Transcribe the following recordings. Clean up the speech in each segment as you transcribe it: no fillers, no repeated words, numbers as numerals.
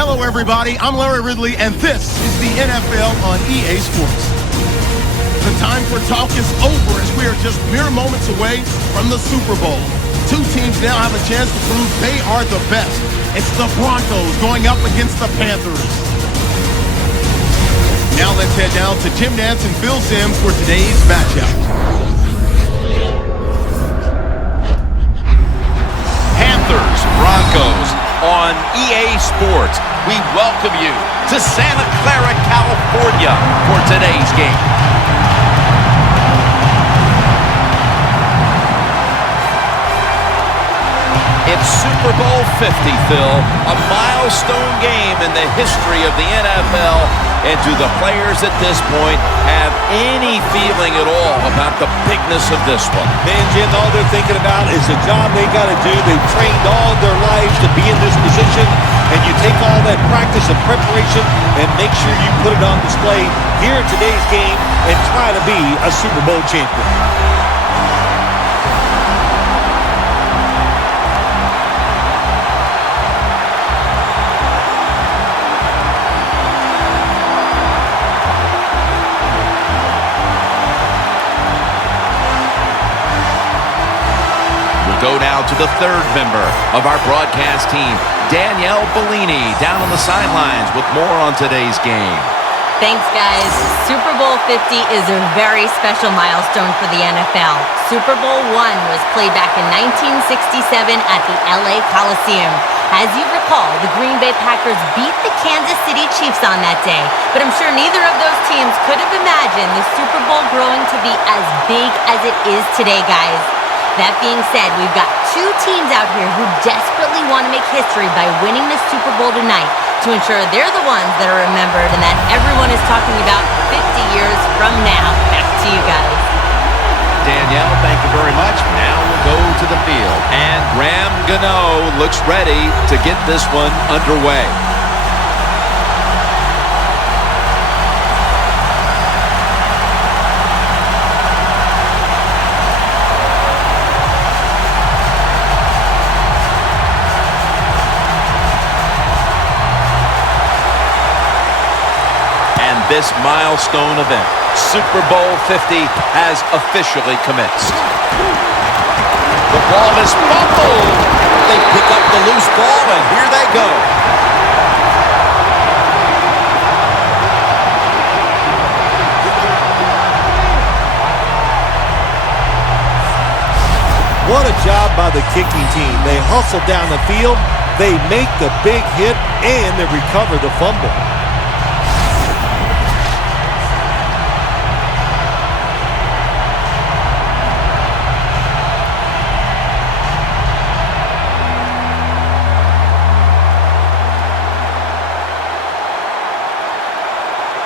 Hello, everybody. I'm Larry Ridley, and this is the NFL on EA Sports. The time for talk is over as we are just mere moments away from the Super Bowl. Two teams now have a chance to prove they are the best. It's the Broncos going up against the Panthers. Now let's head down to Jim Nantz and Phil Simms for today's matchup. Panthers, Broncos on EA Sports. We welcome you to Santa Clara, California for today's game. It's Super Bowl 50, Phil, a milestone game in the history of the NFL. And do the players at this point have any feeling at all about the bigness of this one? Man, Jim, all they're thinking about is the job they got to do. They've trained all their lives to be in this position, and you take all that practice and preparation and make sure you put it on display here in today's game and try to be a Super Bowl champion. Go now to the third member of our broadcast team, Danielle Bellini, down on the sidelines with more on today's game. Thanks, guys. Super Bowl 50 is a very special milestone for the NFL. Super Bowl I was played back in 1967 at the LA Coliseum. As you recall, the Green Bay Packers beat the Kansas City Chiefs on that day, but I'm sure neither of those teams could have imagined the Super Bowl growing to be as big as it is today, guys. That being said, we've got two teams out here who desperately want to make history by winning the Super Bowl tonight to ensure they're the ones that are remembered and that everyone is talking about 50 years from now. Back to you guys. Danielle, thank you very much. Now we'll go to the field. And Graham Gano looks ready to get this one underway. This milestone event, Super Bowl 50, has officially commenced. The ball is fumbled. They pick up the loose ball, and here they go. What a job by the kicking team. They hustle down the field, they make the big hit, and they recover the fumble.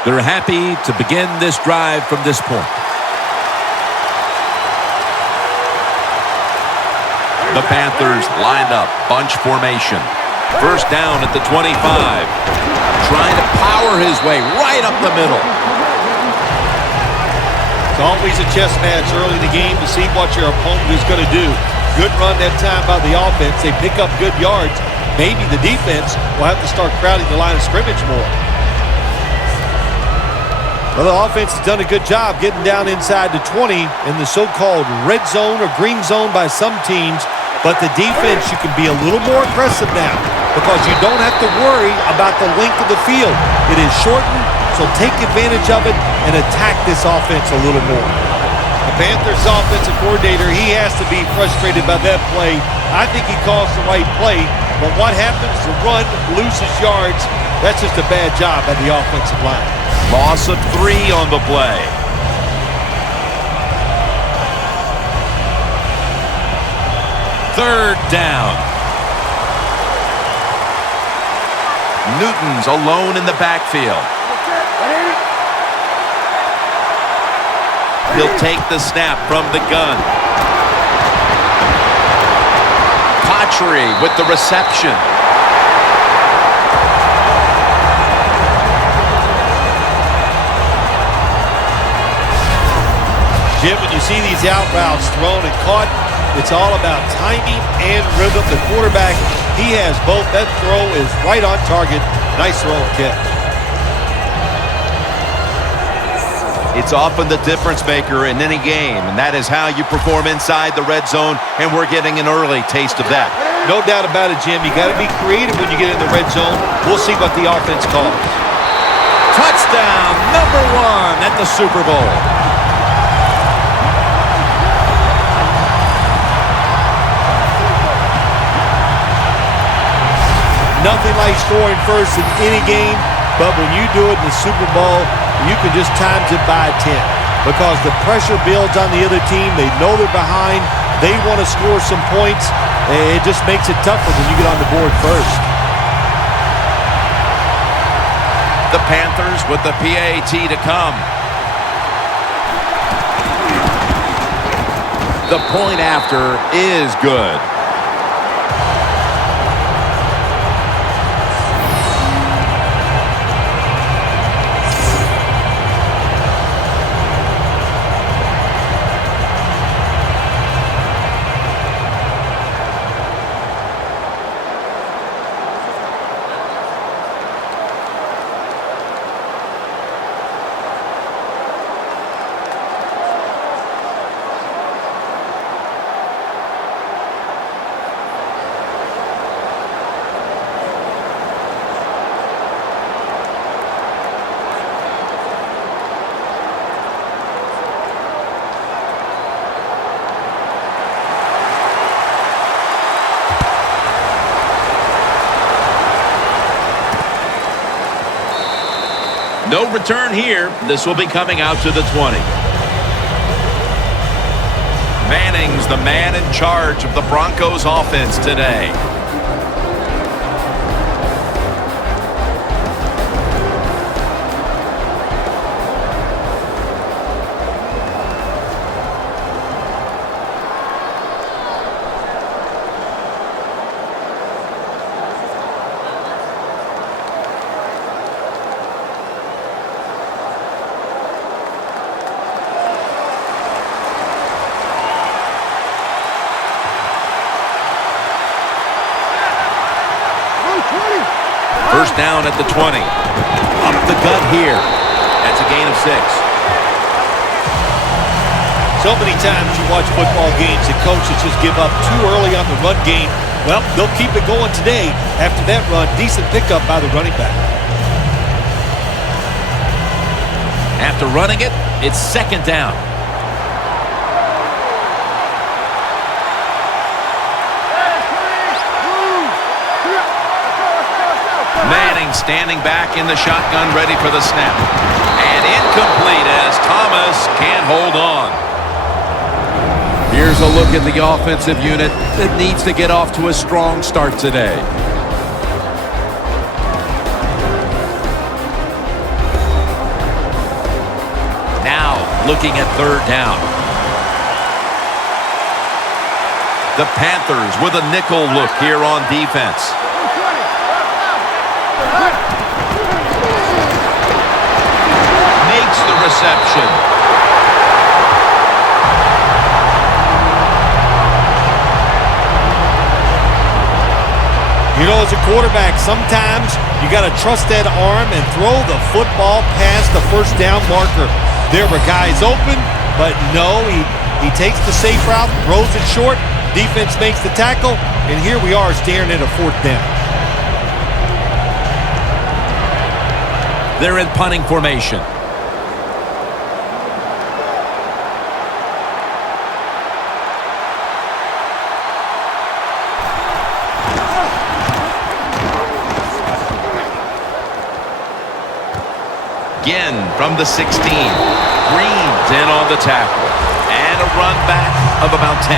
They're happy to begin this drive from this point. The Panthers lined up, bunch formation. First down at the 25. Trying to power his way right up the middle. It's always a chess match early in the game to see what your opponent is going to do. Good run that time by the offense. They pick up good yards. Maybe the defense will have to start crowding the line of scrimmage more. Well, the offense has done a good job getting down inside the 20 in the so-called red zone or green zone by some teams. But the defense, you can be a little more aggressive now because you don't have to worry about the length of the field. It is shortened, so take advantage of it and attack this offense a little more. The Panthers offensive coordinator, he has to be frustrated by that play. I think he calls the right play, but what happens? The run loses yards. That's just a bad job by the offensive line. Loss of 3 on the play. Third down. Newton's alone in the backfield. He'll take the snap from the gun. Patry with the reception. Jim, when you see these out routes thrown and caught, it's all about timing and rhythm. The quarterback, he has both. That throw is right on target. Nice throw and catch. It's often the difference maker in any game, and that is how you perform inside the red zone, and we're getting an early taste of that. No doubt about it, Jim. You got to be creative when you get in the red zone. We'll see what the offense calls. Touchdown, number 1 at the Super Bowl. Nothing like scoring first in any game, but when you do it in the Super Bowl, you can just times it by 10 because the pressure builds on the other team. They know they're behind. They want to score some points. It just makes it tougher when you get on the board first. The Panthers with the PAT to come. The point after is good. No return here. This will be coming out to the 20. Manning's the man in charge of the Broncos offense today. First down at the 20. Up the gut here. That's a gain of 6. So many times you watch football games and coaches just give up too early on the run game. Well, they'll keep it going today. After that run, decent pickup by the running back. After running it, it's second down. Manning standing back in the shotgun, ready for the snap. And incomplete as Thomas can't hold on. Here's a look at the offensive unit that needs to get off to a strong start today. Now looking at third down. The Panthers with a nickel look here on defense. Makes the reception. You know, as a quarterback, sometimes you got to trust that arm and throw the football past the first down marker. There were guys open, but no, he takes the safe route, throws it short, defense makes the tackle, and here we are staring at a fourth down. They're in punting formation. Again from the 16. Green's in on the tackle. And a run back of about 10.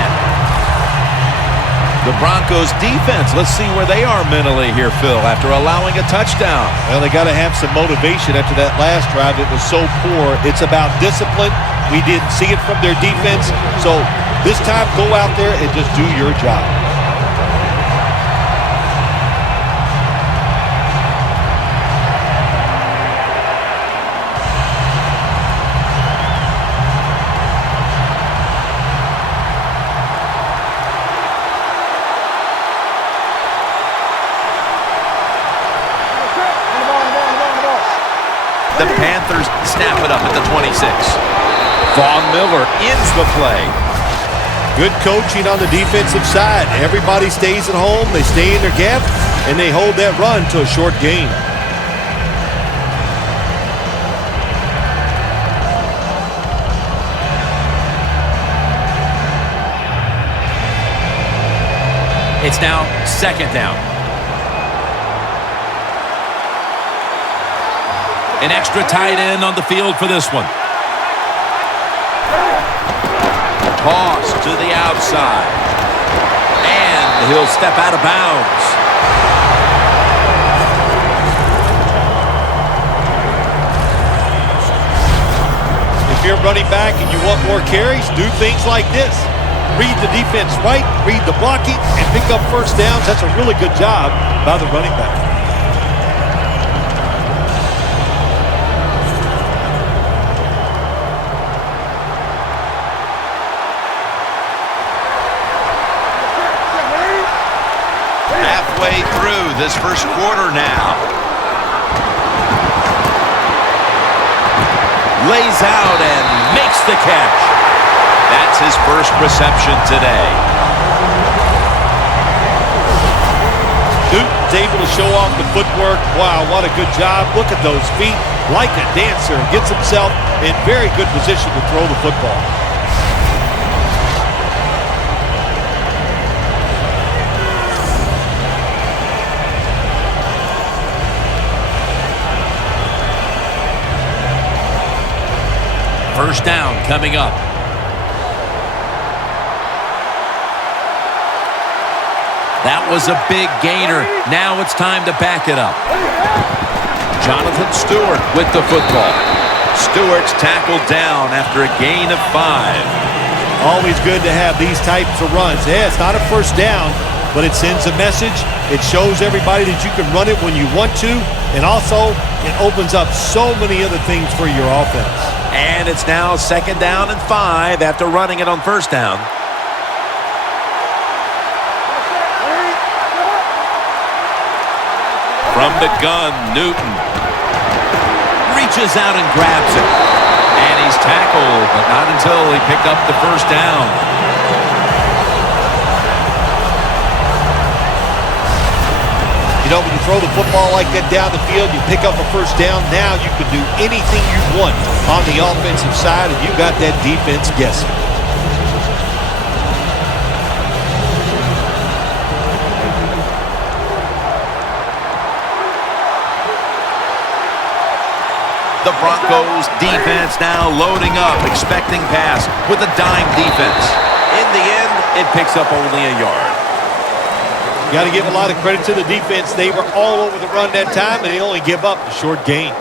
The Broncos defense, let's see where they are mentally here, Phil, after allowing a touchdown. Well, they got to have some motivation after that last drive. It was so poor. It's about discipline. We didn't see it from their defense. So this time, go out there and just do your job. The Panthers snap it up at the 26. Von Miller ends the play. Good coaching on the defensive side. Everybody stays at home. They stay in their gap, and they hold that run to a short gain. It's now second down. An extra tight end on the field for this one. Toss to the outside. And he'll step out of bounds. If you're running back and you want more carries, do things like this. Read the defense right, read the blocking, and pick up first downs. That's a really good job by the running back. Halfway through this first quarter now. Lays out and makes the catch. That's his first reception today. Newton's able to show off the footwork. Wow, what a good job. Look at those feet. Like a dancer. Gets himself in very good position to throw the football. First down coming up. That was a big gainer. Now it's time to back it up. Jonathan Stewart with the football. Stewart's tackled down after a gain of 5. Always good to have these types of runs. Yeah, it's not a first down, but it sends a message. It shows everybody that you can run it when you want to, and also it opens up so many other things for your offense. And it's now second down and 5 after running it on first down. From the gun, Newton reaches out and grabs it. And he's tackled, but not until he picked up the first down. You know, when you throw the football like that down the field, you pick up a first down. Now you can do anything you want on the offensive side, and you got that defense guessing. The Broncos defense now loading up, expecting pass with a dime defense. In the end, it picks up only a yard. You got to give a lot of credit to the defense. They were all over the run that time, and they only give up a short gain.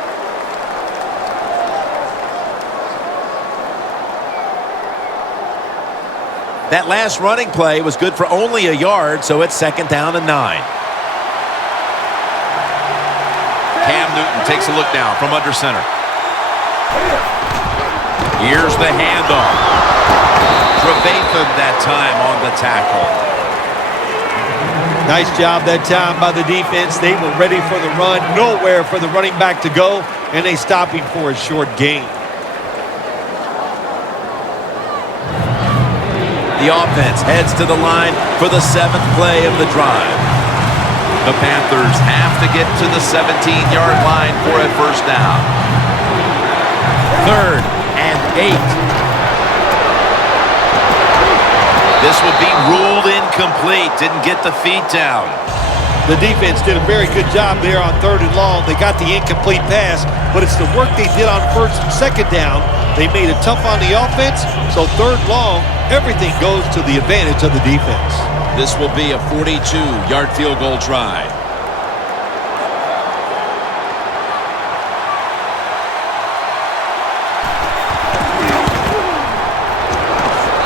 That last running play was good for only a yard, so it's second down and 9. Cam Newton takes a look now from under center. Here's the handoff. Trevathan that time on the tackle. Nice job that time by the defense. They were ready for the run. Nowhere for the running back to go, and they stop him for a short gain. The offense heads to the line for the 7th play of the drive. The Panthers have to get to the 17-yard line for a first down. 3rd and 8. This will be ruled incomplete. Didn't get the feet down. The defense did a very good job there on 3rd and long. They got the incomplete pass, but it's the work they did on 1st and 2nd down. They made it tough on the offense, so 3rd long, everything goes to the advantage of the defense. This will be a 42-yard field goal try.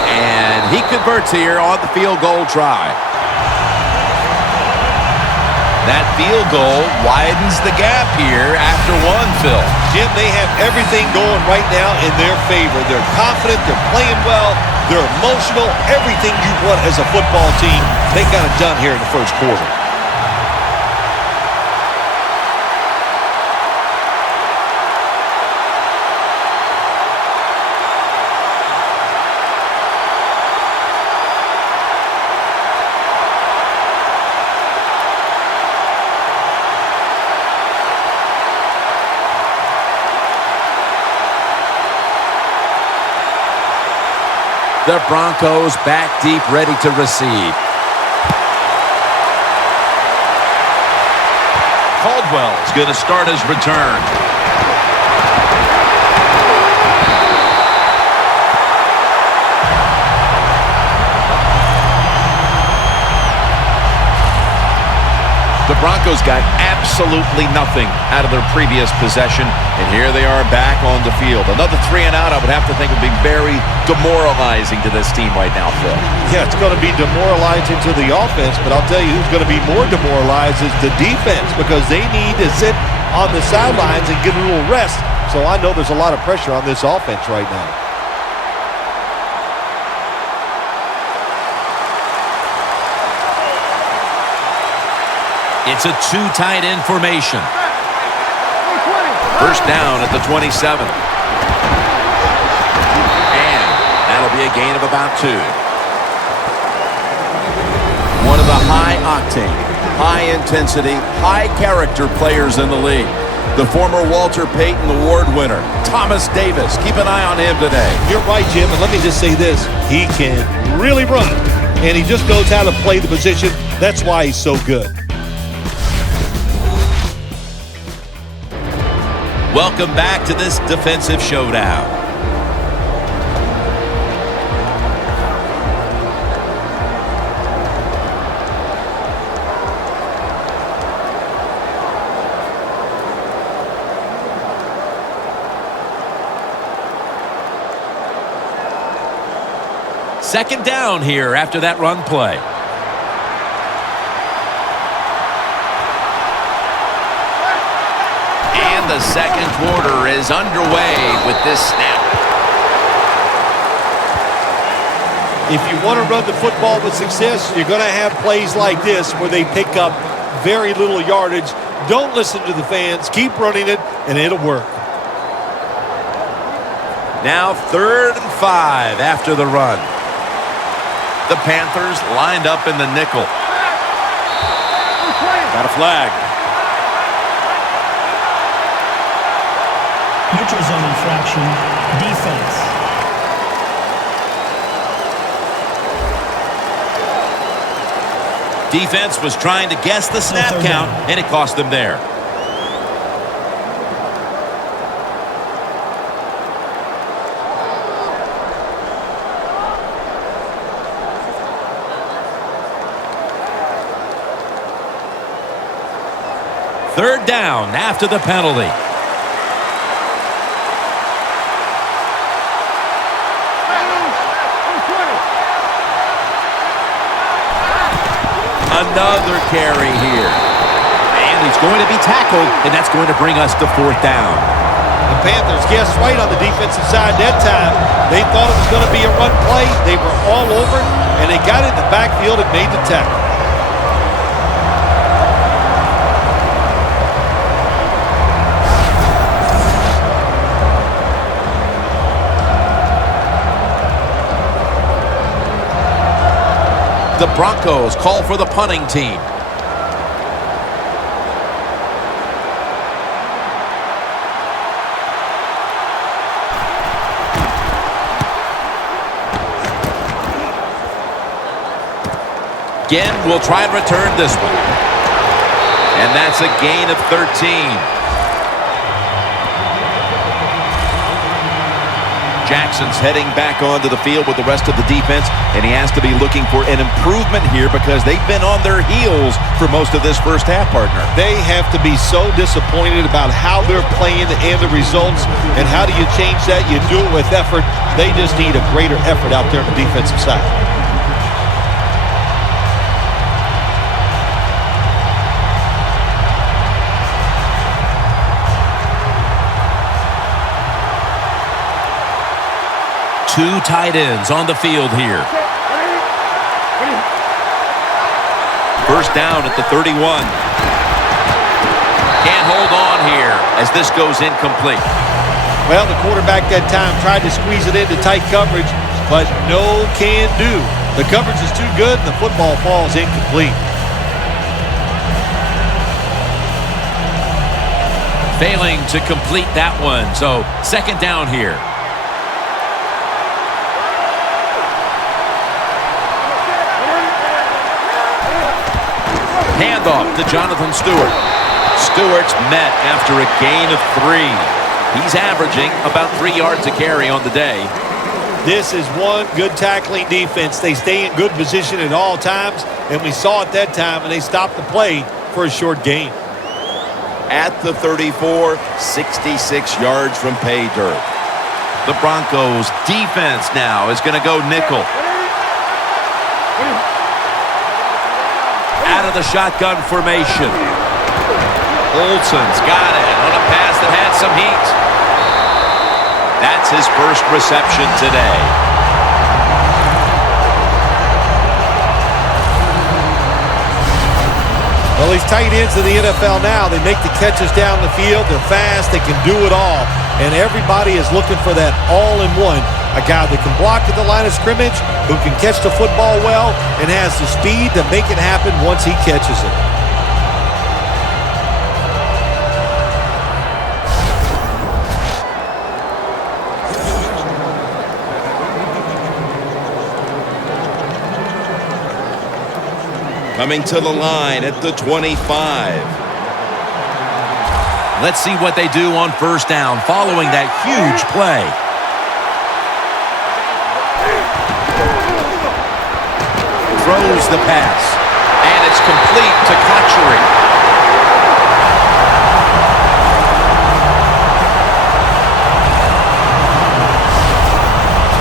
And he converts here on the field goal try. That field goal widens the gap here after one, Phil. Jim, they have everything going right now in their favor. They're confident, they're playing well, they're emotional. Everything you want as a football team, they got it done here in the first quarter. The Broncos back deep, ready to receive. Caldwell's going to start his return. The Broncos got absolutely nothing out of their previous possession, and here they are back on the field. Another 3 and out, I would have to think, would be very demoralizing to this team right now, Phil. Yeah, it's going to be demoralizing to the offense, but I'll tell you who's going to be more demoralized is the defense, because they need to sit on the sidelines and get a little rest. So I know there's a lot of pressure on this offense right now. It's a two tight end formation. First down at the 27. And that'll be a gain of about 2. One of the high-octane, high-intensity, high-character players in the league. The former Walter Payton Award winner, Thomas Davis. Keep an eye on him today. You're right, Jim, and let me just say this. He can really run, and he just knows how to play the position. That's why he's so good. Welcome back to this defensive showdown. Second down here after that run play. The second quarter is underway with this snap. If you want to run the football with success, you're going to have plays like this where they pick up very little yardage. Don't listen to the fans. Keep running it, and it'll work. Now 3rd and 5 after the run. The Panthers lined up in the nickel. Got a flag. Neutral zone infraction, defense. Defense was trying to guess the snap count, and it cost them there. Third down after the penalty. Another carry here. And he's going to be tackled, and that's going to bring us to 4th down. The Panthers guessed right on the defensive side that time. They thought it was going to be a run play. They were all over it, and they got in the backfield and made the tackle. The Broncos call for the punting team. Again, we'll try and return this one. And that's a gain of 13. Jackson's heading back onto the field with the rest of the defense, and he has to be looking for an improvement here because they've been on their heels for most of this first half, partner. They have to be so disappointed about how they're playing and the results, and how do you change that? You do it with effort. They just need a greater effort out there on the defensive side. Two tight ends on the field here. First down at the 31. Can't hold on here as this goes incomplete. Well, the quarterback that time tried to squeeze it into tight coverage, but no can do. The coverage is too good, and the football falls incomplete. Failing to complete that one, so second down here. Handoff to Jonathan Stewart. Stewart's met after a gain of 3. He's averaging about 3 yards a carry on the day. This is one good tackling defense. They stay in good position at all times, and we saw it that time, and they stopped the play for a short gain. At the 34, 66 yards from pay dirt. The Broncos defense now is going to go nickel. Out of the shotgun formation. Olsen's got it on a pass that had some heat. That's his first reception today. Well, these tight ends of the NFL now, they make the catches down the field. They're fast. They can do it all. And everybody is looking for that all-in-one. A guy that can block at the line of scrimmage, who can catch the football well, and has the speed to make it happen once he catches it. Coming to the line at the 25. Let's see what they do on first down following that huge play. Throws the pass, and it's complete to Cotchery.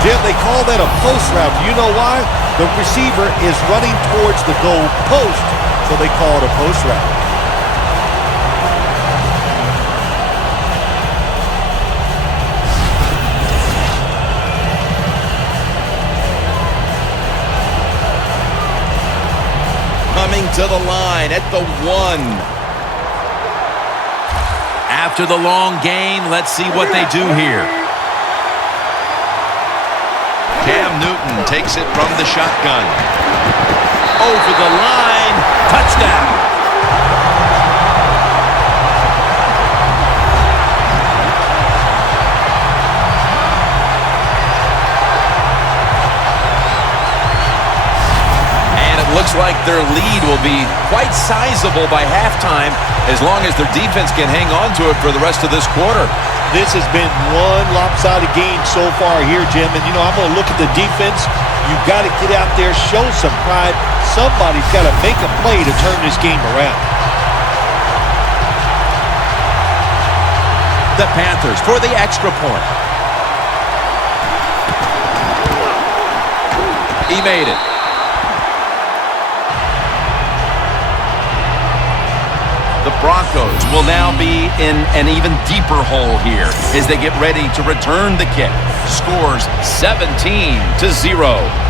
Jim, they call that a post route. Do you know why? The receiver is running towards the goal post, so they call it a post route. Coming to the line at the 1. After the long gain, let's see what they do here. Cam Newton takes it from the shotgun. Over the line. Touchdown. And it looks like their lead will be quite sizable by halftime as long as their defense can hang on to it for the rest of this quarter. This has been one lopsided game so far here, Jim. And, I'm going to look at the defense. You've got to get out there, show some pride. Somebody's got to make a play to turn this game around. The Panthers for the extra point. He made it. The Broncos will now be in an even deeper hole here as they get ready to return the kick. Scores 17-0.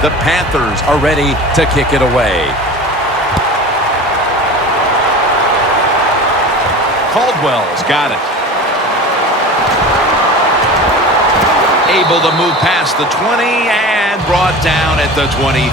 The Panthers are ready to kick it away. Caldwell's got it. Able to move past the 20 and brought down at the 23.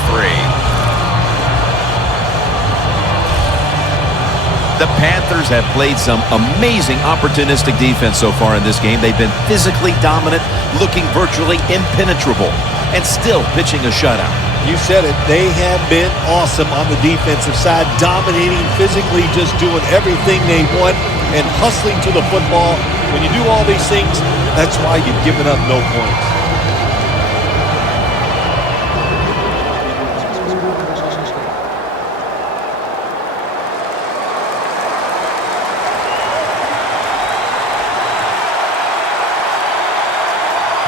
The Panthers have played some amazing opportunistic defense so far in this game. They've been physically dominant, looking virtually impenetrable, and still pitching a shutout. You said it. They have been awesome on the defensive side, dominating physically, just doing everything they want and hustling to the football. When you do all these things, that's why you've given up no points.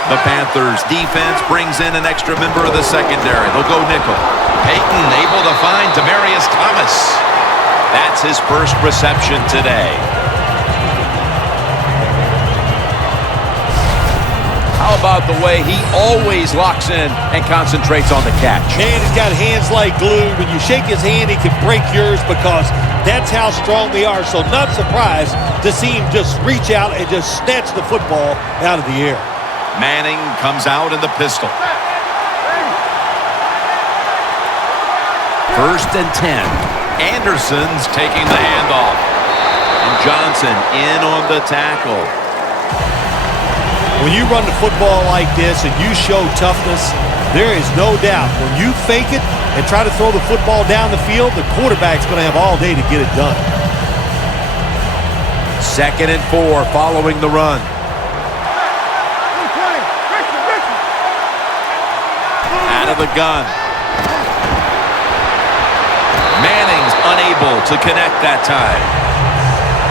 The Panthers defense brings in an extra member of the secondary. They'll go nickel. Payton able to find Demaryius Thomas. That's his first reception today. How about the way he always locks in and concentrates on the catch? Man, he's got hands like glue. When you shake his hand, he can break yours because that's how strong they are. So not surprised to see him just reach out and just snatch the football out of the air. Manning comes out in the pistol. 1st and 10. Anderson's taking the handoff. And Johnson in on the tackle. When you run the football like this and you show toughness, there is no doubt when you fake it and try to throw the football down the field, the quarterback's going to have all day to get it done. 2nd and 4 following the run. Out of the gun. Manning's unable to connect that time.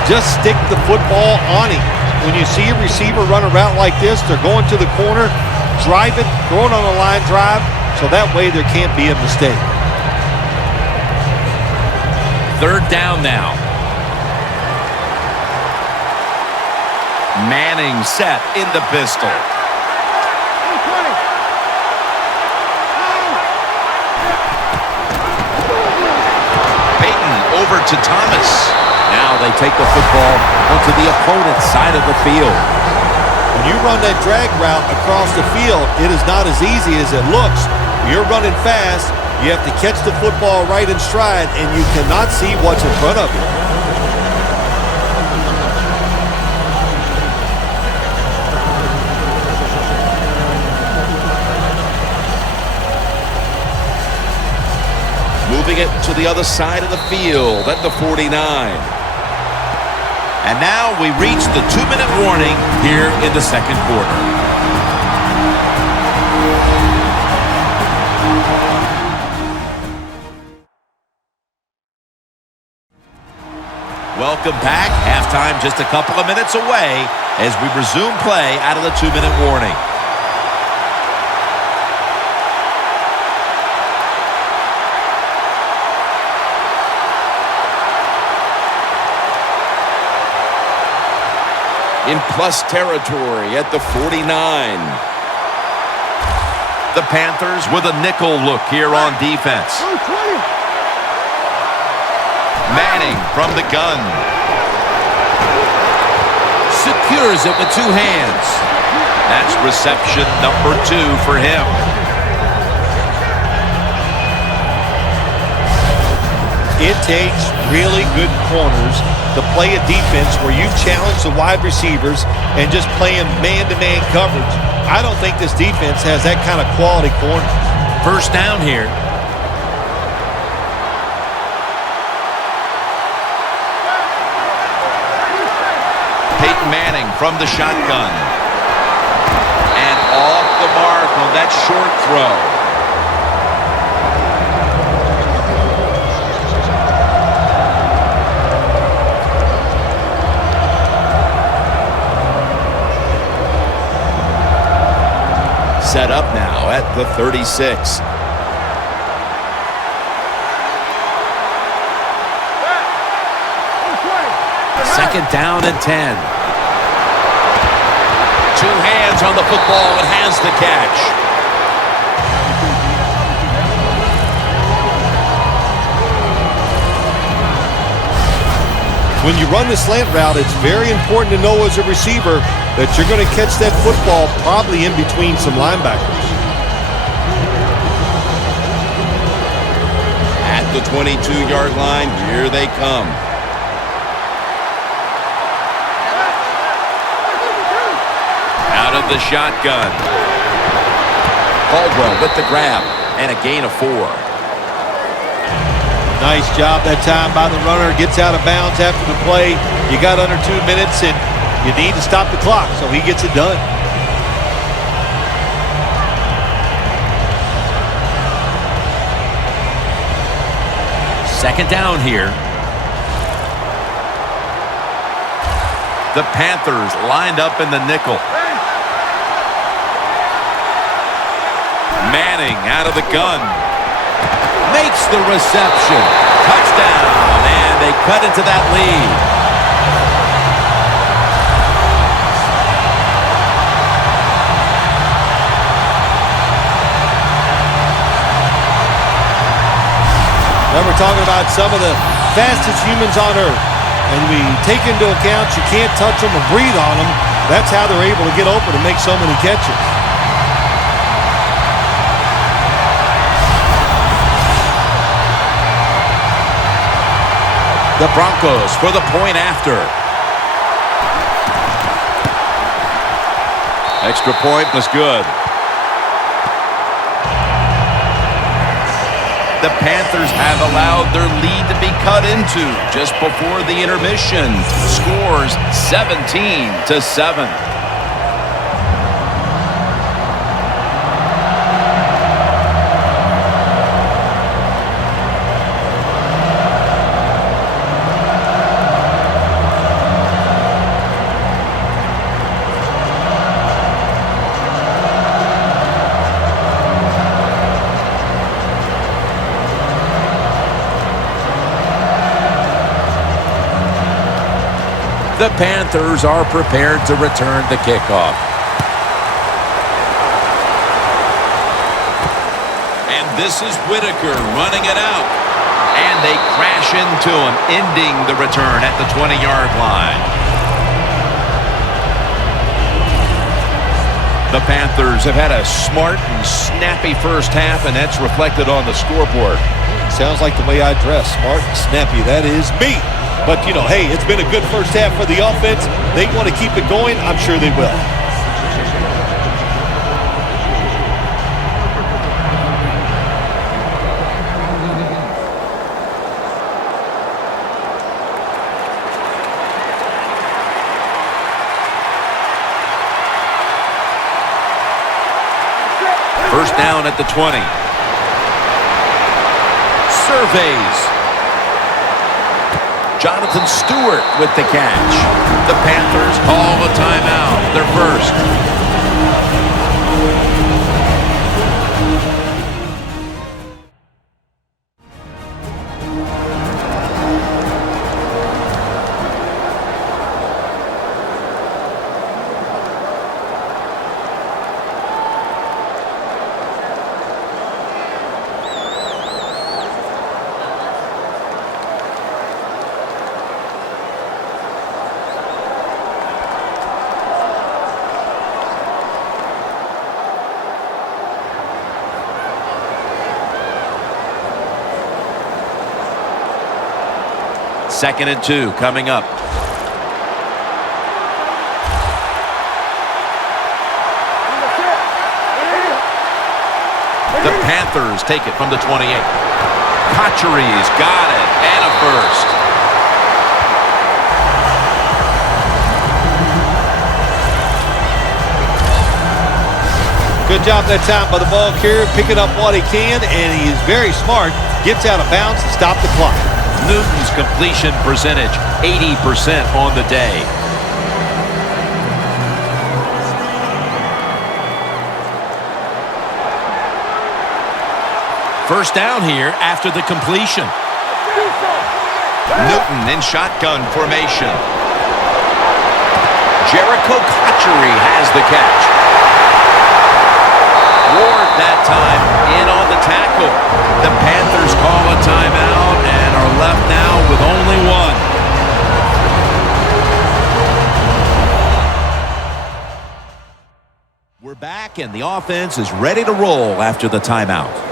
Just stick the football on him. When you see a receiver run a route like this, they're going to the corner, drive it, throw it on a line drive, so that way there can't be a mistake. 3rd down now. Manning set in the pistol. Peyton over to Thomas. Now they take the football onto the opponent's side of the field. When you run that drag route across the field, it is not as easy as it looks. When you're running fast, you have to catch the football right in stride, and you cannot see what's in front of you. Moving it to the other side of the field at the 49. And now we reach the 2-minute warning here in the 2nd quarter. Welcome back. Halftime just a couple of minutes away as we resume play out of the 2-minute warning. In plus territory at the 49. The Panthers with a nickel look here on defense. Manning from the gun. Secures it with 2 hands. That's reception number 2 for him. It takes really good corners to play a defense where you challenge the wide receivers and just playing man-to-man coverage. I don't think this defense has that kind of quality corner. 1st down here. Peyton Manning from the shotgun. And off the mark on that short throw. Set up now at the 36. 2nd down and 10. 2 hands on the football and has the catch. When you run the slant route, it's very important to know as a receiver that you're going to catch that football probably in between some linebackers. At the 22-yard line, here they come. Out of the shotgun. Caldwell with the grab and a gain of 4. Nice job that time by the runner. Gets out of bounds after the play. You got under 2 minutes, and you need to stop the clock, so he gets it done. Second down here. The Panthers lined up in the nickel. Manning out of the gun. Makes the reception. Touchdown. And they cut into that lead. And we're talking about some of the fastest humans on earth. And we take into account you can't touch them or breathe on them. That's how they're able to get open and make so many catches. The Broncos for the point after. Extra point was good. The Panthers have allowed their lead to be cut into just before the intermission. Scores 17-7. The Panthers are prepared to return the kickoff. And this is Whitaker running it out. And they crash into him, ending the return at the 20-yard line. The Panthers have had a smart and snappy first half, and that's reflected on the scoreboard. Sounds like the way I dress. Smart and snappy. That is me. But, you know, hey, it's been a good first half for the offense. They want to keep it going. I'm sure they will. First down at the 20. Surveys. Jonathan Stewart with the catch. The Panthers call a timeout. Their first. Second and 2 coming up. The Panthers take it from the 28. Kachery's got it, and a first. Good job that time by the ball carrier, picking up what he can, and he is very smart. Gets out of bounds to stop the clock. Newton's completion percentage, 80% on the day. First down here after the completion. Newton in shotgun formation. Jericho Kachery has the catch. Ward that time in on the tackle. The Panthers call a timeout and are left now with only one. We're back and the offense is ready to roll after the timeout.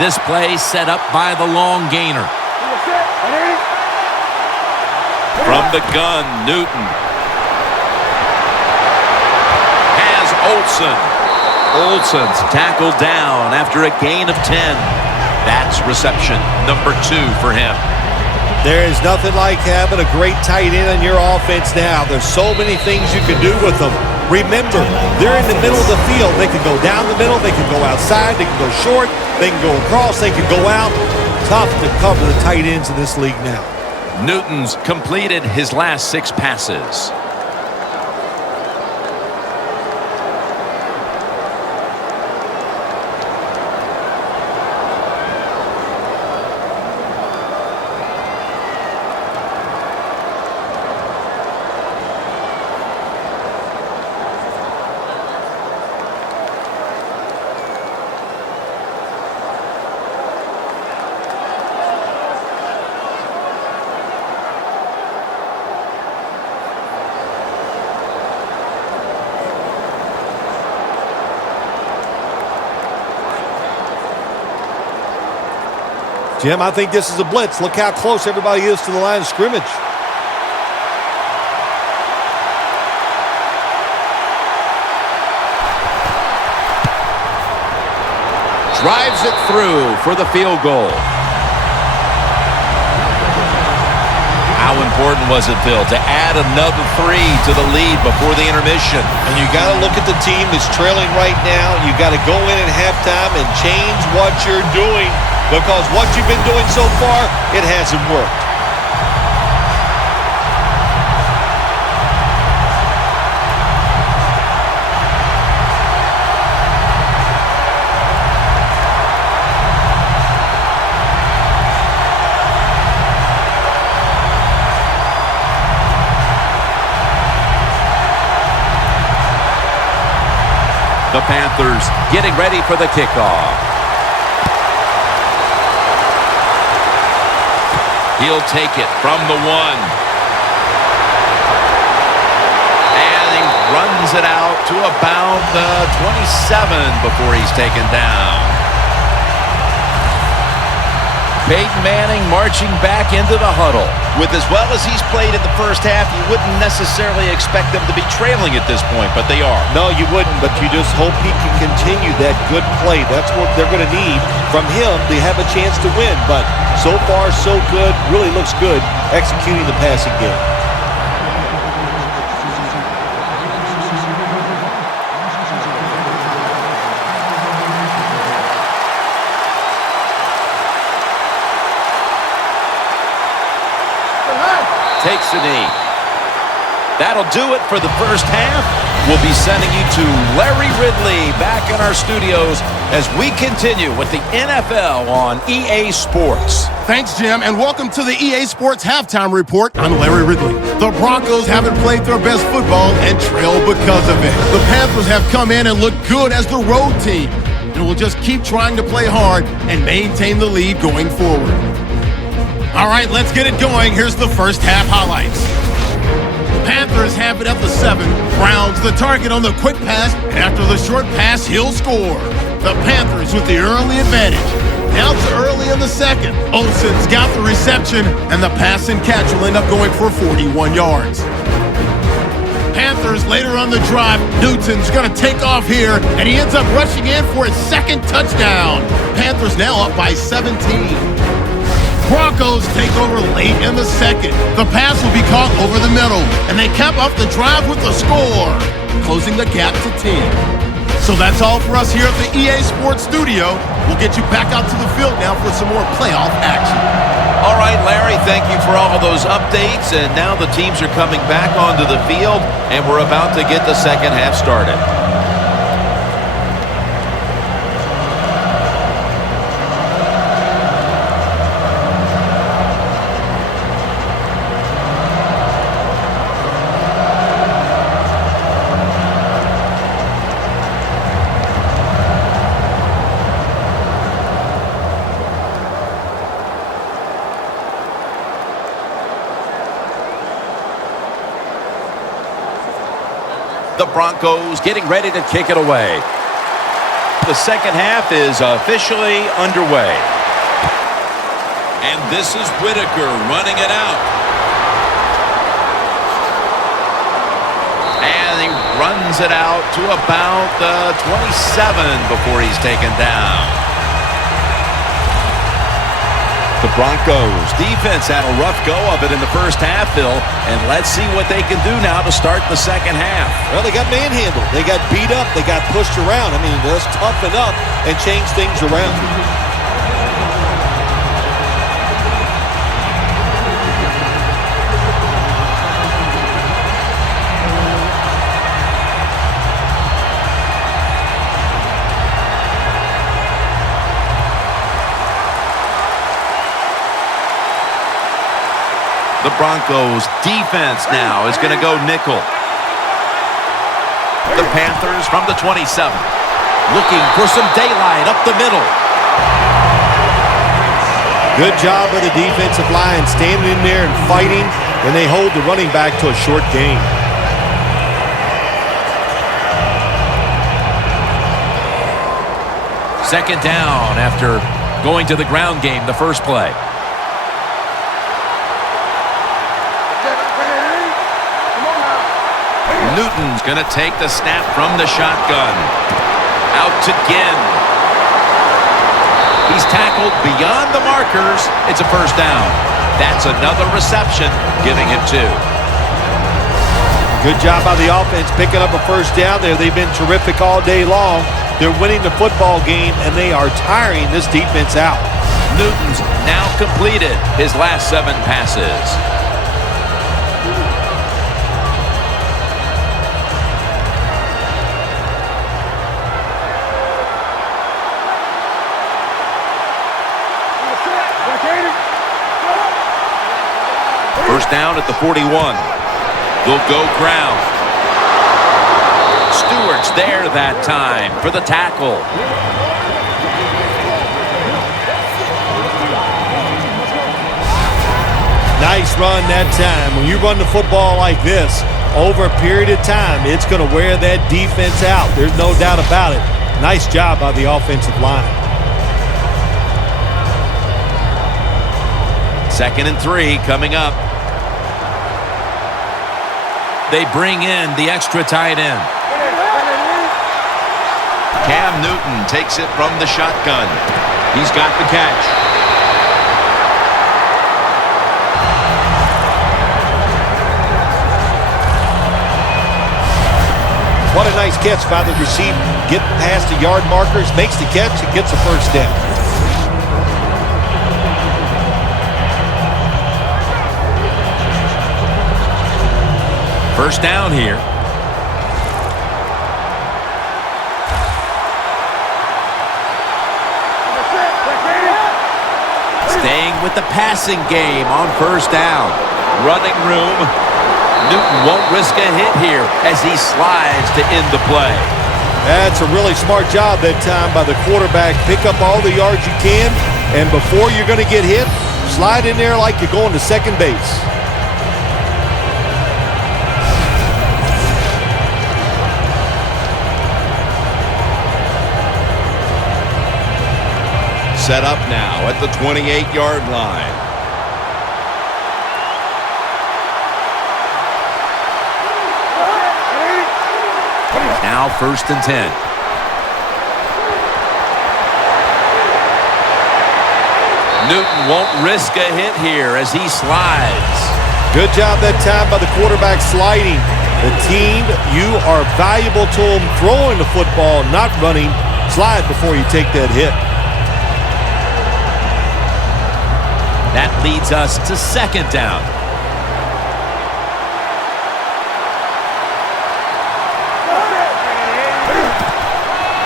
This play set up by the long gainer. From the gun, Newton. Has Olsen. Olsen's tackled down after a gain of 10. That's reception number 2 for him. There is nothing like having a great tight end on your offense now. There's so many things you can do with them. Remember, they're in the middle of the field. They can go down the middle. They can go outside. They can go short. They can go across. They can go out. Tough to cover the tight ends in this league now. Newton's completed his last 6 passes. Jim, I think this is a blitz. Look how close everybody is to the line of scrimmage. Drives it through for the field goal. How important was it, Phil, to add another 3 to the lead before the intermission? And you got to look at the team that's trailing right now. You got to go in at halftime and change what you're doing, because what you've been doing so far, it hasn't worked. The Panthers getting ready for the kickoff. He'll take it from the 1. And he runs it out to about the 27 before he's taken down. Peyton Manning marching back into the huddle. With as well as he's played in the first half, you wouldn't necessarily expect them to be trailing at this point, but they are. No, you wouldn't, but you just hope he can continue that good play. That's what they're going to need from him to have a chance to win. But so far, so good. Really looks good executing the passing game. Takes a knee. That'll do it for the first half. We'll be sending you to Larry Ridley back in our studios as we continue with the NFL on EA Sports. Thanks, Jim, and welcome to the EA Sports Halftime Report. I'm Larry Ridley. The Broncos haven't played their best football and trail because of it. The Panthers have come in and looked good as the road team, and will just keep trying to play hard and maintain the lead going forward. All right, let's get it going. Here's the first half highlights. Panthers have it at the 7. Browns the target on the quick pass. After the short pass, he'll score. The Panthers with the early advantage. Now to early in the second. Olsen's got the reception, and the pass and catch will end up going for 41 yards. Panthers later on the drive. Newton's going to take off here, and he ends up rushing in for his second touchdown. Panthers now up by 17. Broncos take over late in the second. The pass will be caught over the middle, and they cap off the drive with the score, closing the gap to 10. So that's all for us here at the EA Sports Studio. We'll get you back out to the field now for some more playoff action. All right, Larry, thank you for all of those updates. And now the teams are coming back onto the field, and we're about to get the second half started. The Broncos getting ready to kick it away. The second half is officially underway. And this is Whitaker running it out. And he runs it out to about the 27 before he's taken down. The Broncos defense had a rough go of it in the first half, Phil, and let's see what they can do now to start the second half. Well, they got manhandled. They got beat up. They got pushed around. I mean, let's toughen up and change things around. The Broncos defense now is going to go nickel. The Panthers from the 27. Looking for some daylight up the middle. Good job of the defensive line standing in there and fighting, and they hold the running back to a short gain. Second down after going to the ground game the first play. Newton's going to take the snap from the shotgun. Out to Ginn. He's tackled beyond the markers. It's a first down. That's another reception, giving him 2. Good job by the offense picking up a first down there. They've been terrific all day long. They're winning the football game, and they are tiring this defense out. Newton's now completed his last 7 passes. First down at the 41. They'll go ground. Stewart's there that time for the tackle. Nice run that time. When you run the football like this, over a period of time, it's going to wear that defense out. There's no doubt about it. Nice job by the offensive line. 2nd and 3 coming up. They bring in the extra tight end. Cam Newton takes it from the shotgun. He's got the catch. What a nice catch by the receiver. Getting past the yard markers, makes the catch, and gets a first down. First down here. Staying with the passing game on first down. Running room. Newton won't risk a hit here as he slides to end the play. That's a really smart job that time by the quarterback. Pick up all the yards you can, and before you're going to get hit, slide in there like you're going to second base. Set up now at the 28-yard line. Now 1st and 10. Newton won't risk a hit here as he slides. Good job that time by the quarterback sliding. The team, you are valuable to them throwing the football, not running. Slide before you take that hit. That leads us to 2nd down.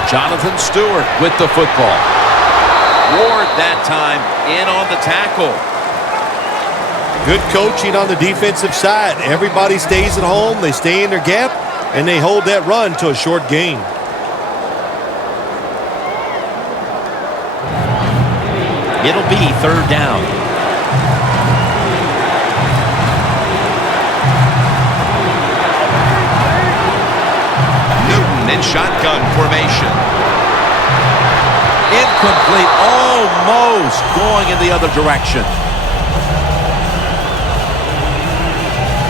Jonathan Stewart with the football. Ward that time in on the tackle. Good coaching on the defensive side. Everybody stays at home. They stay in their gap, and they hold that run to a short gain. It'll be 3rd down. In shotgun formation. Incomplete, almost going in the other direction.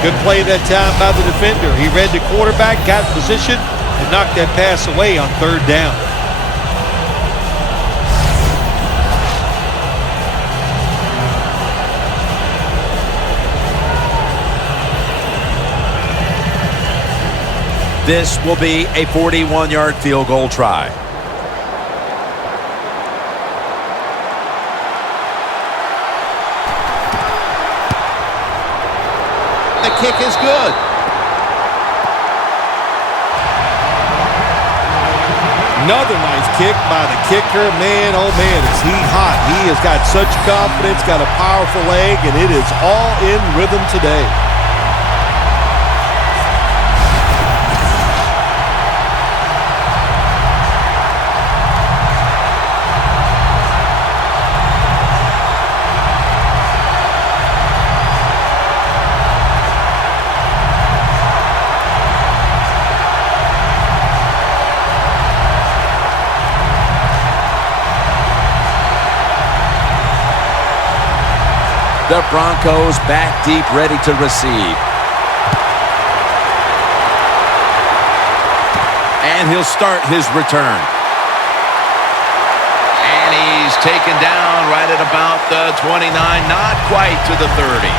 Good play that time by the defender. He read the quarterback, got in position, and knocked that pass away on 3rd down. This will be a 41-yard field goal try. The kick is good. Another nice kick by the kicker. Man, oh man, is he hot. He has got such confidence, got a powerful leg, and it is all in rhythm today. The Broncos back deep, ready to receive. And he'll start his return. And he's taken down right at about the 29, not quite to the 30.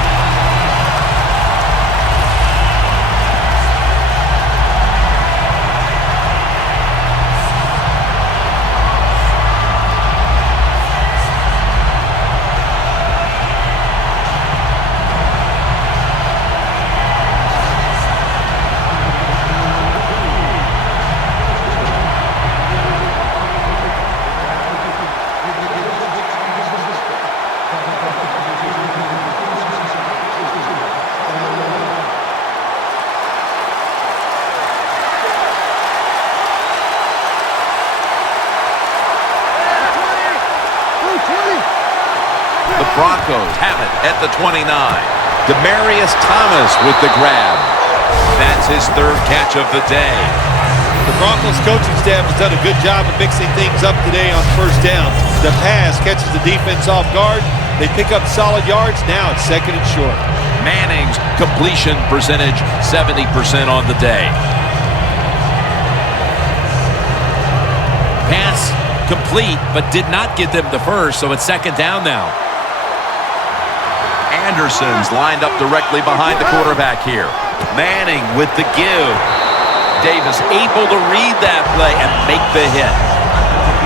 Broncos have it at the 29. Demaryius Thomas with the grab. That's his third catch of the day. The Broncos coaching staff has done a good job of mixing things up today on first down. The pass catches the defense off guard. They pick up solid yards. Now it's second and short. Manning's completion percentage 70% on the day. Pass complete, but did not get them the first, so it's second down now. Anderson's lined up directly behind the quarterback here. Manning with the give. Davis able to read that play and make the hit.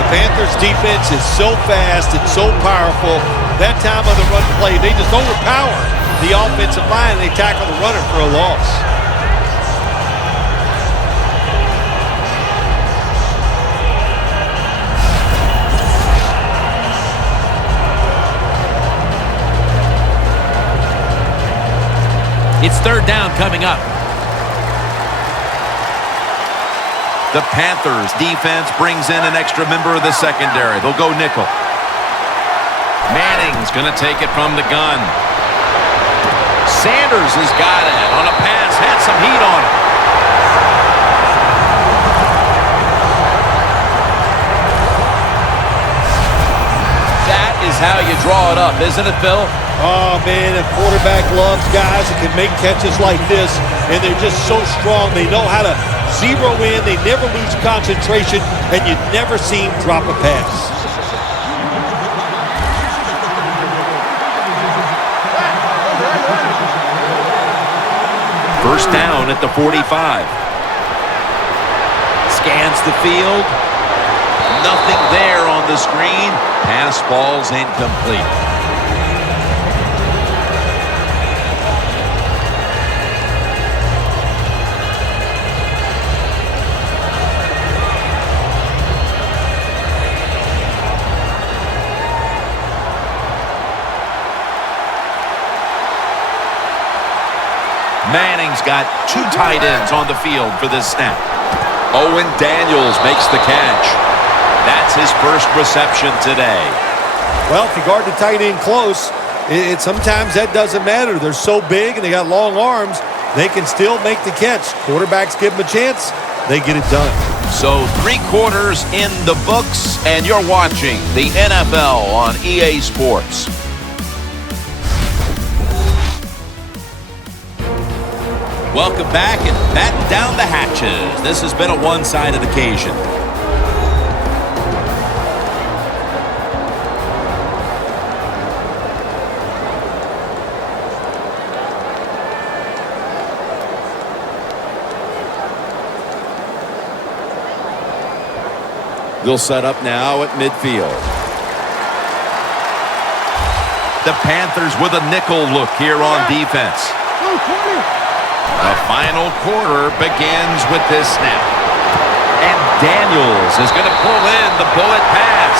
The Panthers' defense is so fast and so powerful. That time of the run play, they just overpower the offensive line and they tackle the runner for a loss. It's third down coming up. The Panthers defense brings in an extra member of the secondary. They'll go nickel. Manning's going to take it from the gun. Sanders has got it on a pass, had some heat on it. That is how you draw it up, isn't it, Phil? Oh, man, a quarterback loves guys that can make catches like this, and they're just so strong. They know how to zero in. They never lose concentration, and you never see them drop a pass. First down at the 45. Scans the field. Nothing there on the screen. Pass ball's incomplete. Manning's got two tight ends on the field for this snap. Owen Daniels makes the catch. That's his first reception today. Well, if you guard the tight end close, sometimes that doesn't matter. They're so big and they got long arms, they can still make the catch. Quarterbacks give them a chance, they get it done. So 3 quarters in the books, and you're watching the NFL on EA Sports. Welcome back and batten down the hatches. This has been a one-sided occasion. They'll set up now at midfield. The Panthers with a nickel look here on defense. The final quarter begins with this snap. And Daniels is going to pull in the bullet pass.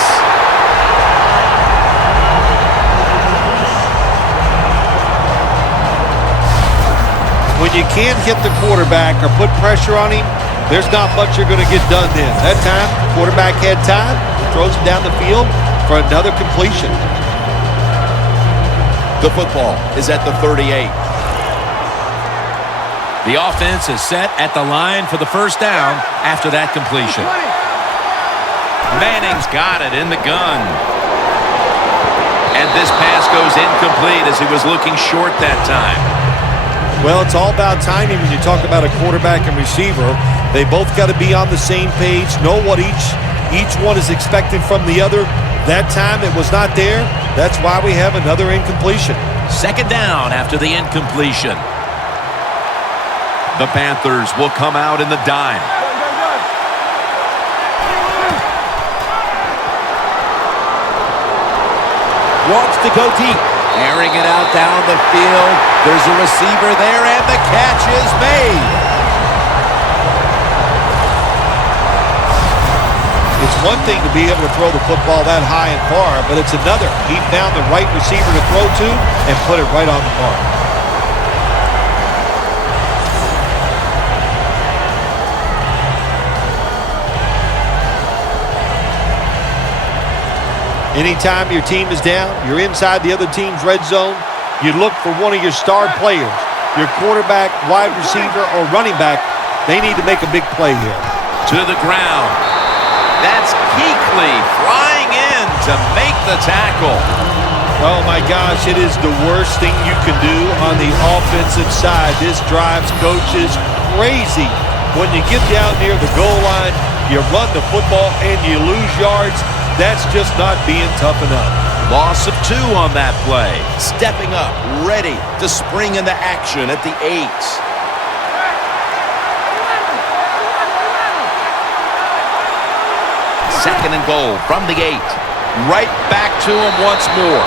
When you can't hit the quarterback or put pressure on him, there's not much you're going to get done then. That time, quarterback had time, throws it down the field for another completion. The football is at the 38. The offense is set at the line for the first down after that completion. Manning's got it in the gun. And this pass goes incomplete as he was looking short that time. Well, it's all about timing when you talk about a quarterback and receiver. They both got to be on the same page, know what each one is expecting from the other. That time it was not there. That's why we have another incompletion. Second down after the incompletion. The Panthers will come out in the dime. Wants to go deep. Airing it out down the field. There's a receiver there, and the catch is made. It's one thing to be able to throw the football that high and far, but it's another. He found the right receiver to throw to and put it right on the mark. Anytime your team is down, you're inside the other team's red zone, you look for one of your star players, your quarterback, wide receiver, or running back. They need to make a big play here. To the ground. That's Kuechly flying in to make the tackle. Oh, my gosh, it is the worst thing you can do on the offensive side. This drives coaches crazy. When you get down near the goal line, you run the football, and you lose yards. That's just not being tough enough. Loss of 2 on that play. Stepping up, ready to spring into action at the 8. Second and goal from the 8. Right back to him once more.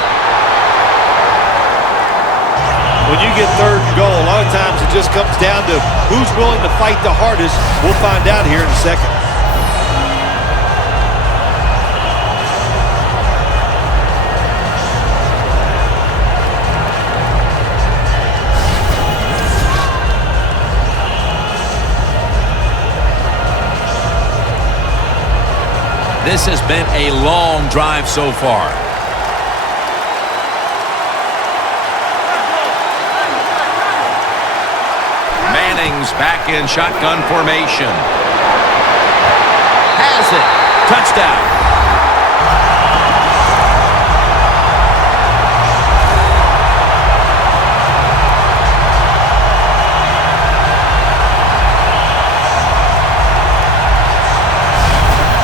When you get third and goal, a lot of times it just comes down to who's willing to fight the hardest. We'll find out here in a second. This has been a long drive so far. Manning's back in shotgun formation. Has it. Touchdown.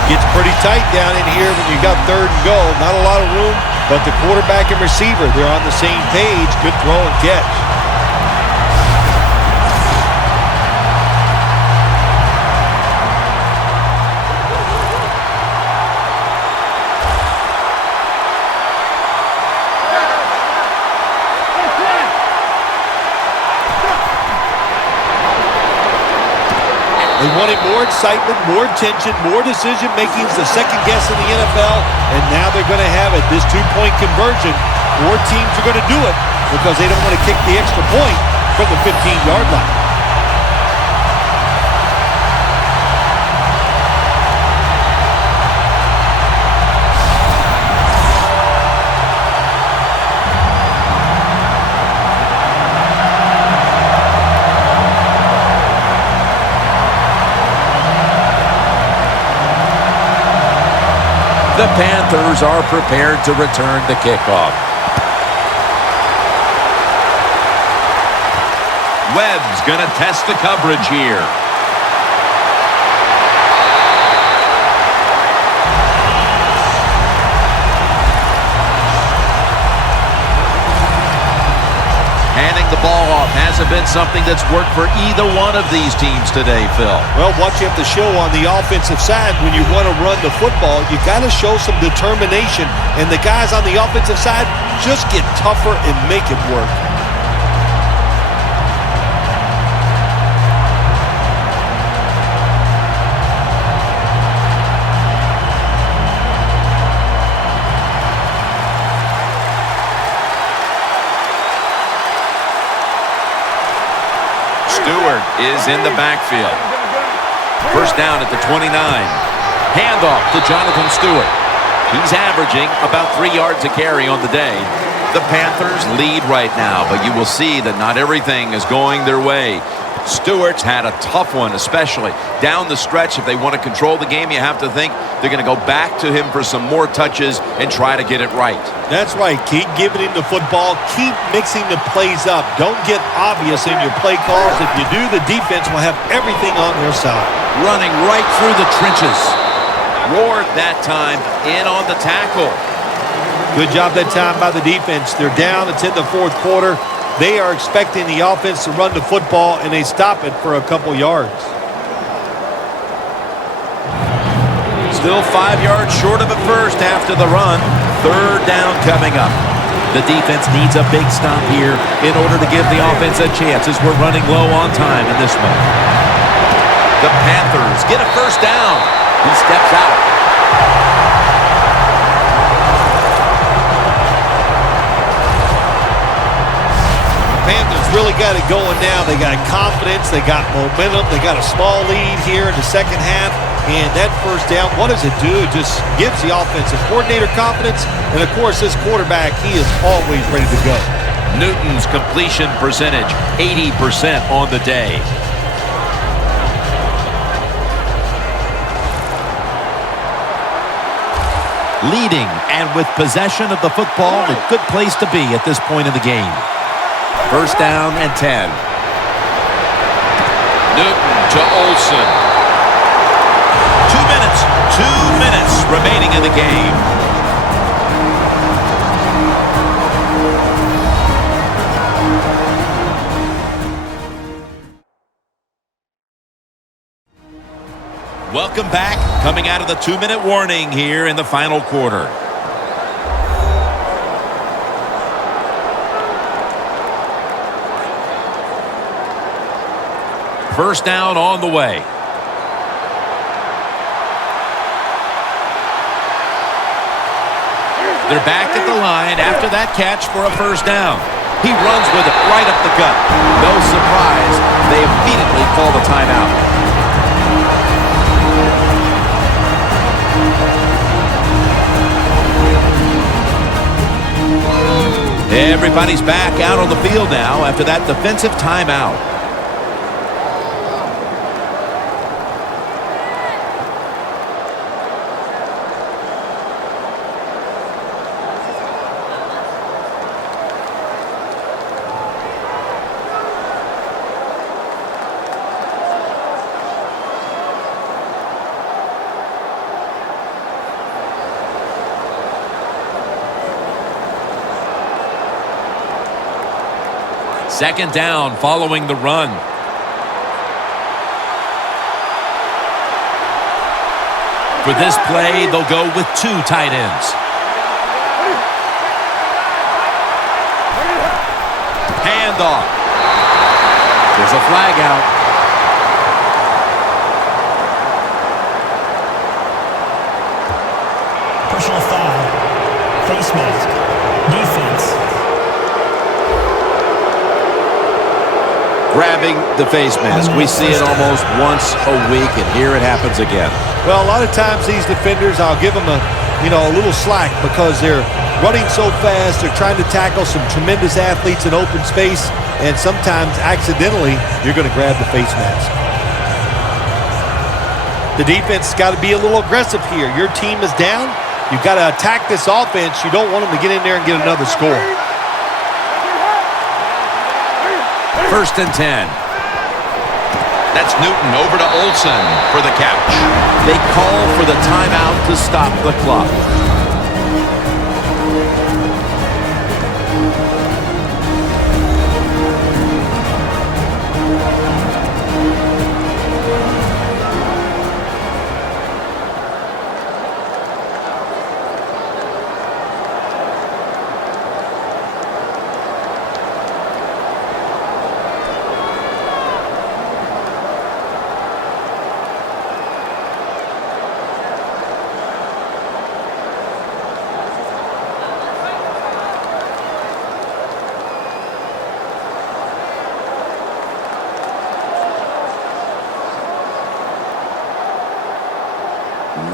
Gets pretty tight down in here when you got third and goal. Not a lot of room, but the quarterback and receiver, they're on the same page. Good throw and catch. They wanted more excitement, more tension, more decision-making. It's the second guess in the NFL, and now they're going to have it. This two-point conversion, 4 teams are going to do it because they don't want to kick the extra point from the 15-yard line. The Panthers are prepared to return the kickoff. Webb's going to test the coverage here. Handing the ball off hasn't been something that's worked for either one of these teams today, Phil. Well, what you have to show on the offensive side when you want to run the football, you got to show some determination. And the guys on the offensive side just get tougher and make it work. Stewart is in the backfield. First down at the 29. Handoff to Jonathan Stewart. He's averaging about 3 yards a carry on the day. The Panthers lead right now, but you will see that not everything is going their way. Stewart's had a tough one, especially down the stretch. If they want to control the game, you have to think they're going to go back to him for some more touches and try to get it right. That's right. Keep giving him the football. Keep mixing the plays up. Don't get obvious in your play calls. If you do, the defense will have everything on their side. Running right through the trenches. Ward that time in on the tackle. Good job that time by the defense. They're down. It's in the fourth quarter. They are expecting the offense to run the football, and they stop it for a couple yards. Still 5 yards short of a first after the run. Third down coming up. The defense needs a big stop here in order to give the offense a chance as we're running low on time in this one. The Panthers get a first down. He steps out. Panthers really got it going now. They got confidence. They got momentum. They got a small lead here in the second half. And that first down, what does it do? It just gives the offensive coordinator confidence. And, of course, this quarterback, he is always ready to go. Newton's completion percentage, 80% on the day. Leading and with possession of the football, a good place to be at this point in the game. First down and 10. Newton to Olsen. 2 minutes remaining in the game. Welcome back. Coming out of the 2-minute warning here in the final quarter. First down on the way. They're back at the line after that catch for a first down. He runs with it right up the gut. No surprise, they immediately call the timeout. Everybody's back out on the field now after that defensive timeout. Second down following the run. For this play, they'll go with 2 tight ends. Handoff. There's a flag out. Personal foul. Face mask. Defense. Grabbing the face mask. We see it almost once a week, and here it happens again. Well, a lot of times these defenders, I'll give them a little slack because they're running so fast. They're trying to tackle some tremendous athletes in open space, and sometimes accidentally you're going to grab the face mask. The defense has got to be a little aggressive here. Your team is down. You've got to attack this offense. You don't want them to get in there and get another score. First and 10. That's Newton over to Olsen for the catch. They call for the timeout to stop the clock.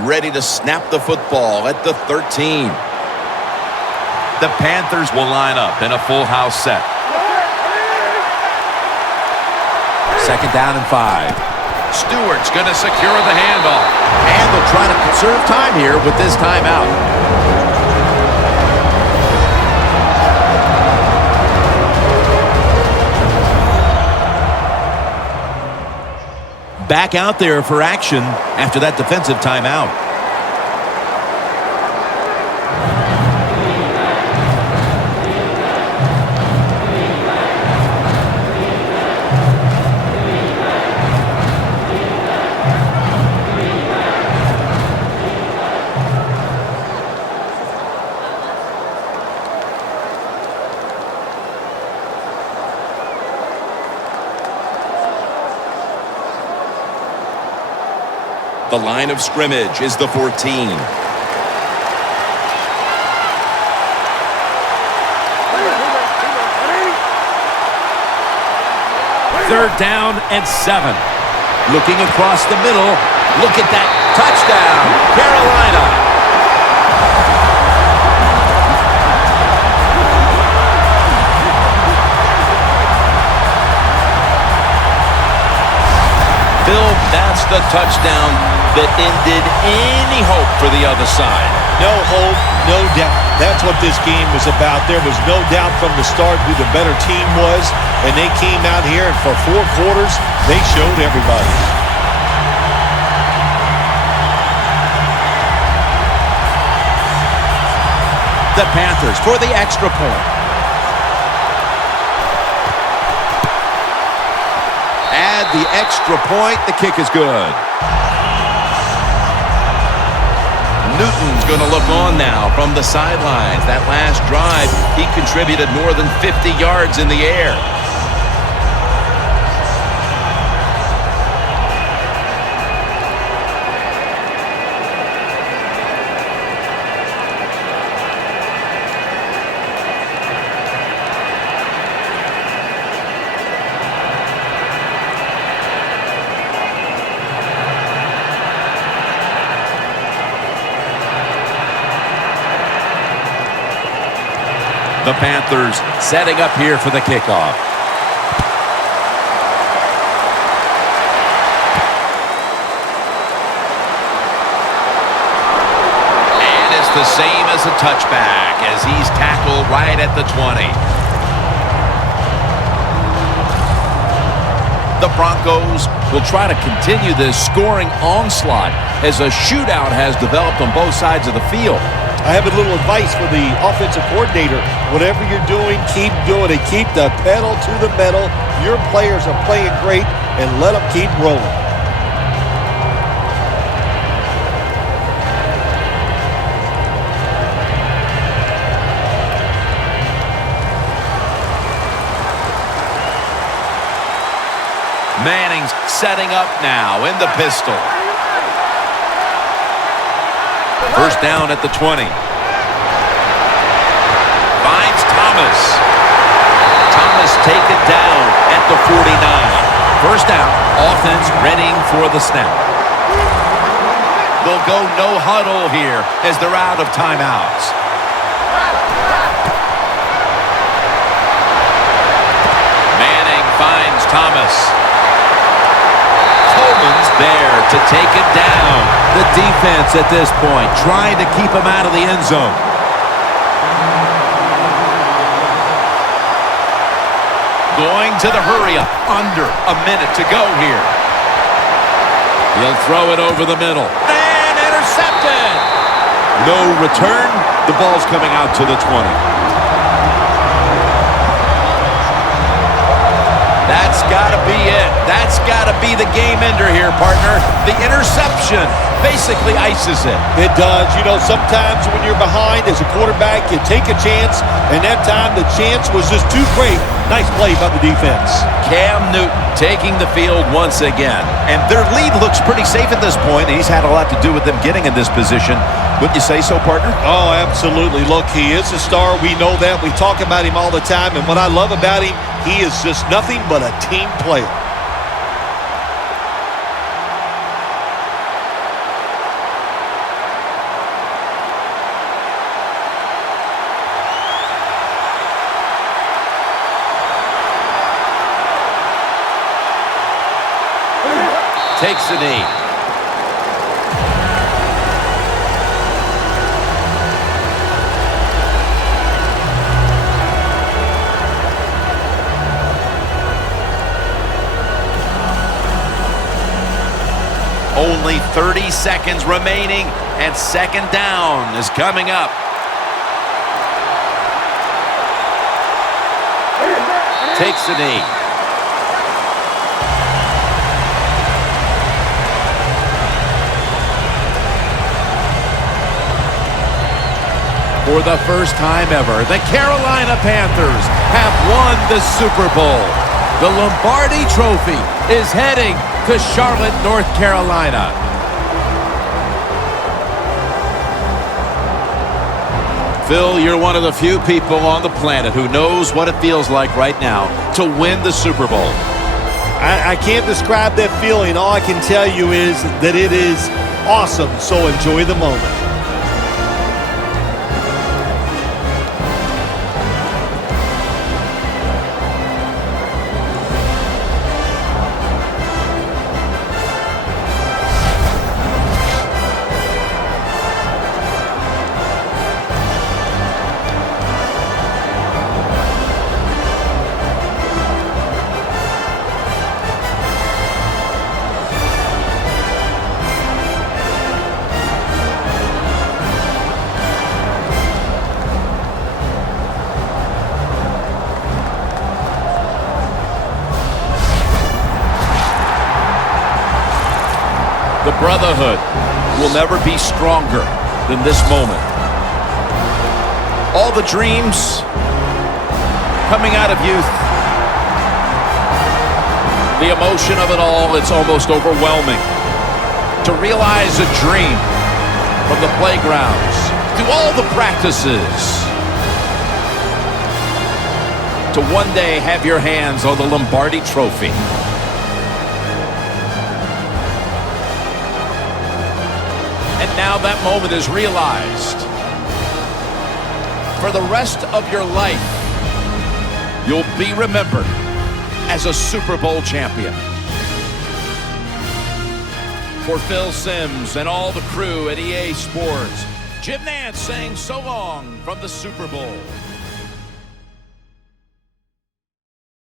Ready to snap the football at the 13. The Panthers will line up in a full house set. 2nd down and 5. Stewart's going to secure the handoff. And they'll try to conserve time here with this timeout. Back out there for action after that defensive timeout. The line of scrimmage is the 14. 3rd down and 7. Looking across the middle. Look at that. Touchdown, Carolina. Bill, that's the touchdown that ended any hope for the other side. No hope, no doubt. That's what this game was about. There was no doubt from the start who the better team was, and they came out here, and for 4 quarters, they showed everybody. The Panthers for the extra point. Add the extra point. The kick is good. Newton's going to look on now from the sidelines. That last drive, he contributed more than 50 yards in the air. The Panthers setting up here for the kickoff. And it's the same as a touchback as he's tackled right at the 20. The Broncos will try to continue this scoring onslaught as a shootout has developed on both sides of the field. I have a little advice for the offensive coordinator. Whatever you're doing, keep doing it. Keep the pedal to the metal. Your players are playing great, and let them keep rolling. Manning's setting up now in the pistol. 1st down at the 20. Finds Thomas. Thomas taken down at the 49. 1st down. Offense readying for the snap. They'll go no huddle here as they're out of timeouts. Manning finds Thomas. Coleman's there to take it down. The defense at this point trying to keep him out of the end zone. Going to the hurry-up. Under a minute to go here. He'll throw it over the middle. And intercepted! No return. The ball's coming out to the 20. That's got to be it. That's got to be the game ender here, partner. The interception basically ices it. It does. You know, sometimes when you're behind as a quarterback, you take a chance, and that time the chance was just too great. Nice play by the defense. Cam Newton taking the field once again. And their lead looks pretty safe at this point, and he's had a lot to do with them getting in this position. Wouldn't you say so, partner? Oh, absolutely. Look, he is a star. We know that. We talk about him all the time, and what I love about him, he is just nothing but a team player. takes a knee. Only 30 seconds remaining, and second down is coming up. Takes a knee. For the first time ever, the Carolina Panthers have won the Super Bowl. The Lombardi Trophy is heading to Charlotte, North Carolina. Phil, you're one of the few people on the planet who knows what it feels like right now to win the Super Bowl. I can't describe that feeling. All I can tell you is that it is awesome, so enjoy the moment. The brotherhood will never be stronger than this moment. All the dreams coming out of youth. The emotion of it all, it's almost overwhelming. To realize a dream from the playgrounds, through all the practices, to one day have your hands on the Lombardi Trophy. And now that moment is realized. For the rest of your life, you'll be remembered as a Super Bowl champion. For Phil Simms and all the crew at EA Sports, Jim Nantz saying so long from the Super Bowl.